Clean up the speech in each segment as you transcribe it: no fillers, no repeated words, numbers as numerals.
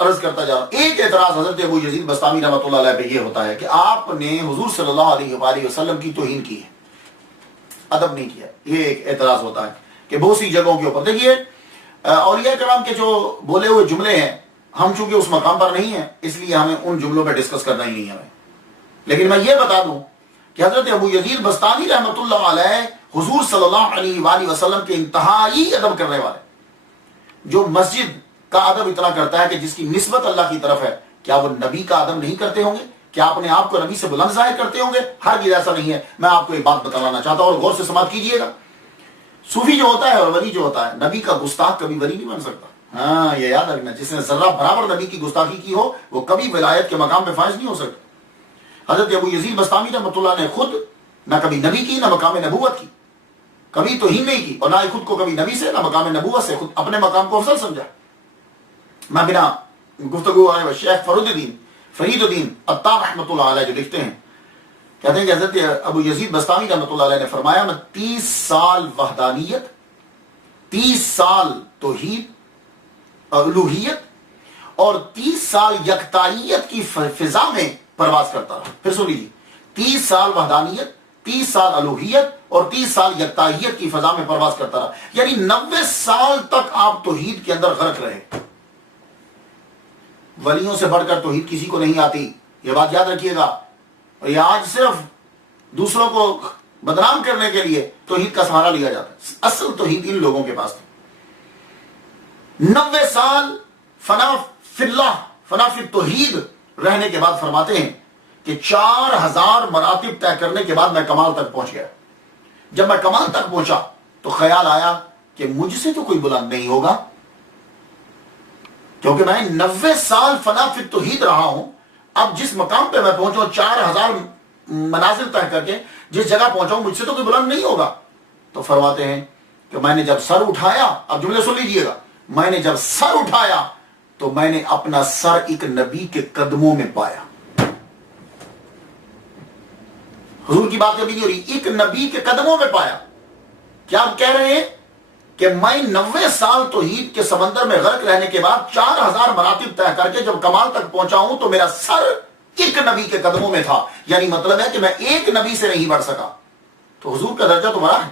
عرض کرتا جا رہا ہوں، ایک اعتراض حضرت ابو یزید بسطامی رحمۃ اللہ علیہ پہ یہ ہوتا ہے کہ آپ نے حضور صلی اللہ علیہ وآلہ وسلم کی توہین کی ہے، ادب نہیں کیا. یہ ایک اعتراض ہوتا ہے کہ بہت سی جگہوں کے اوپر دیکھیے اولیاء کرام کے جو بولے ہوئے جملے ہیں، ہم چونکہ اس مقام پر نہیں ہیں اس لیے ہمیں ان جملوں پہ ڈسکس کرنا ہی نہیں ہے. لیکن میں یہ بتا دوں کہ حضرت ابو یزید بسطامی رحمۃ اللہ علیہ حضور صلی اللہ علیہ وآلہ وسلم کے انتہائی ادب کرنے والے، جو مسجد کا ادب اتنا کرتا ہے کہ جس کی نسبت اللہ کی طرف ہے، کیا وہ نبی کا ادب نہیں کرتے ہوں گے؟ کیا اپنے آپ کو نبی سے بلند ظاہر کرتے ہوں گے؟ ہرگز ایسا نہیں ہے. میں آپ کو ایک بات بتانا چاہتا ہوں اور غور سے سماعت کیجئے گا. صوفی جو ہوتا ہے اور ولی جو ہوتا ہے، نبی کا گستاخ کبھی ولی نہیں بن سکتا. ہاں یہ یاد رکھنا، جس نے ذرہ برابر نبی کی گستاخی کی ہو وہ کبھی ولایت کے مقام پہ فائز نہیں ہو سکتا. حضرت ابو یزید بسطامی رحمۃ اللہ نے خود نہ کبھی نبی کی نہ مقام نبوت کی، کبھی توہین نہیں کی، اور نہ ہی خود کو کبھی نبی سے نہ مقام نبوت سے خود اپنے مقام کو افضل سمجھا. میں بنا گفتگو آئے شیخ فرید الدین عطار رحمۃ اللہ علیہ جو لکھتے ہیں، کہتے ہیں کہ حضرت ابو یزید بسطامی رحمۃ اللہ علیہ نے فرمایا میں 30 سال وحدانیت، 30 سال توحید الوہیت اور 30 سال یکتائیت کی فضا میں پرواز کرتا رہا. پھر سن لیجیے، 30 سال وحدانیت، 30 سال الوہیت اور 30 سال یکتائیت کی فضا میں پرواز کرتا رہا. یعنی 90 سال تک آپ توحید کے اندر غرق رہے. ولیوں سے بڑھ کر توحید کسی کو نہیں آتی، یہ بات یاد رکھیے گا. اور یہ آج صرف دوسروں کو بدنام کرنے کے لیے توحید کا سہارا لیا جاتا ہے. اصل توحید ان لوگوں کے پاس تھی. 90 سال فنا فی اللہ، فنا فی توحید رہنے کے بعد فرماتے ہیں کہ 4000 مراتب طے کرنے کے بعد میں کمال تک پہنچ گیا. جب میں کمال تک پہنچا تو خیال آیا کہ مجھ سے تو کوئی بلند نہیں ہوگا، کیونکہ میں 90 سال فنا فی توحید رہا ہوں. اب جس مقام پہ میں پہنچا 4000 منازل طے کر کے جس جگہ پہنچا ہوں، مجھ سے تو کوئی بلند نہیں ہوگا. تو فرماتے ہیں کہ میں نے جب سر اٹھایا، اب جملے سن لیجئے گا، میں نے جب سر اٹھایا تو میں نے اپنا سر ایک نبی کے قدموں میں پایا. حضور کی بات کبھی نہیں ہو رہی، ایک نبی کے قدموں میں پایا. کیا آپ کہہ رہے ہیں کہ میں 90 سال توحید کے سمندر میں غرق رہنے کے بعد 4000 مراتب طے کر کے جب کمال تک پہنچا ہوں تو میرا سر ایک نبی کے قدموں میں تھا. یعنی مطلب ہے کہ میں ایک نبی سے نہیں بڑھ سکا. تو حضور کا درجہ تو بڑا ہے.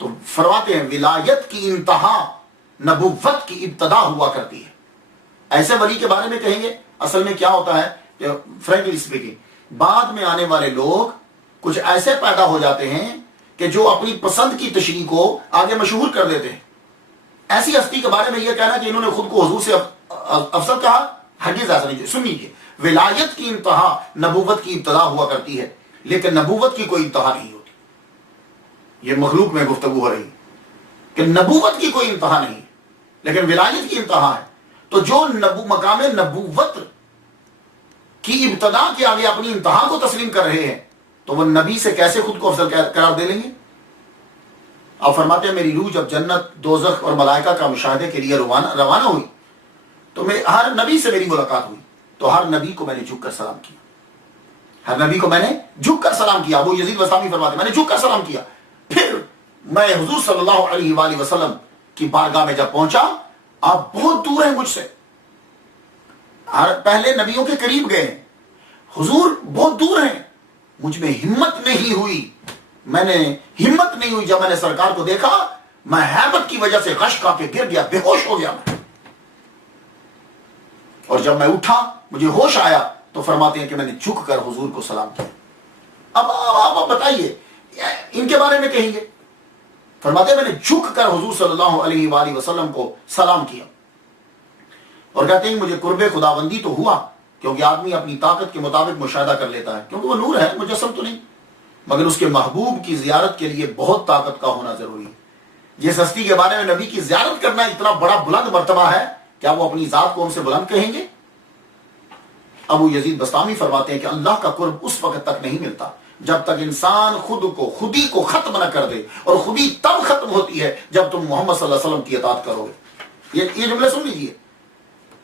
تو فرماتے ہیں ولایت کی انتہا نبوت کی ابتدا ہوا کرتی ہے. ایسے ولی کے بارے میں کہیں گے اصل میں کیا ہوتا ہے کہ فرینکلی اسپیکنگ بعد میں آنے والے لوگ کچھ ایسے پیدا ہو جاتے ہیں کہ جو اپنی پسند کی تشریح کو آگے مشہور کر دیتے ہیں. ایسی ہستی کے بارے میں یہ کہنا کہ انہوں نے خود کو حضور سے افضل کہا، ہرگز ایسا نہیں. سن لیجیے، ولایت کی انتہا نبوت کی ابتدا ہوا کرتی ہے، لیکن نبوت کی کوئی انتہا نہیں ہوتی. یہ مخلوق میں گفتگو ہو رہی کہ نبوت کی کوئی انتہا نہیں لیکن ولایت کی انتہا ہے. تو جو مقام نبوت کی ابتدا کے آگے اپنی انتہا کو تسلیم کر رہے ہیں تو وہ نبی سے کیسے خود کو افضل قرار دے لیں گے؟ آپ فرماتے ہیں میری روح جب جنت، دوزخ اور ملائکہ کا مشاہدے کے لیے روانہ ہوئی تو ہر نبی سے میری ملاقات ہوئی تو ہر نبی کو میں نے جھک کر سلام کیا. ہر نبی کو میں نے جھک کر سلام کیا. ابو یزید بسطامی فرماتے ہیں میں نے جھک کر سلام کیا. پھر میں حضور صلی اللہ علیہ وآلہ وسلم کی بارگاہ میں جب پہنچا، آپ بہت دور ہیں مجھ سے. پہلے نبیوں کے قریب گئے، حضور بہت دور ہیں. مجھ میں ہمت نہیں ہوئی، جب میں نے سرکار کو دیکھا میں ہیبت کی وجہ سے غش کھا کے گر گیا، بے ہوش ہو گیا میں. اور جب میں اٹھا مجھے ہوش آیا تو فرماتے ہیں کہ میں نے جھک کر حضور کو سلام کیا. اب آپ بتائیے ان کے بارے میں کہیں گے. فرماتے ہیں میں نے جھک کر حضور صلی اللہ علیہ وآلہ وسلم کو سلام کیا. اور کہتے ہیں مجھے قرب خداوندی تو ہوا، کیونکہ آدمی اپنی طاقت کے مطابق مشاہدہ کر لیتا ہے، کیونکہ وہ نور ہے، مجسم تو نہیں. مگر اس کے محبوب کی زیارت کے لیے بہت طاقت کا ہونا ضروری ہے. جس ہستی کے بارے میں نبی کی زیارت کرنا اتنا بڑا بلند مرتبہ ہے، کیا وہ اپنی ذات کو ان سے بلند کہیں گے؟ ابو یزید بسطامی فرماتے ہیں کہ اللہ کا قرب اس وقت تک نہیں ملتا جب تک انسان خودی کو ختم نہ کر دے، اور خودی تب ختم ہوتی ہے جب تم محمد صلی اللہ علیہ وسلم کی اطاعت کرو گے. یہ جملے سن لیجئے.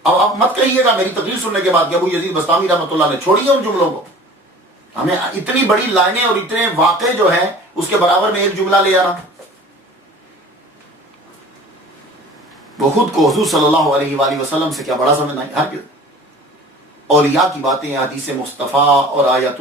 اب آپ مت کہیے گا میری تقریر سننے کے بعد کہ ابو یزید بسطامی رحمۃ اللہ نے چھوڑی ہے ان جملوں کو. ہمیں اتنی بڑی لائنیں اور اتنے واقعے جو ہیں اس کے برابر میں ایک جملہ لے آنا. وہ خود کو حضور صلی اللہ علیہ وآلہ وسلم سے کیا بڑا سمجھنا ہے؟ ہر اولیاء کی باتیں حدیث مصطفیٰ اور آیت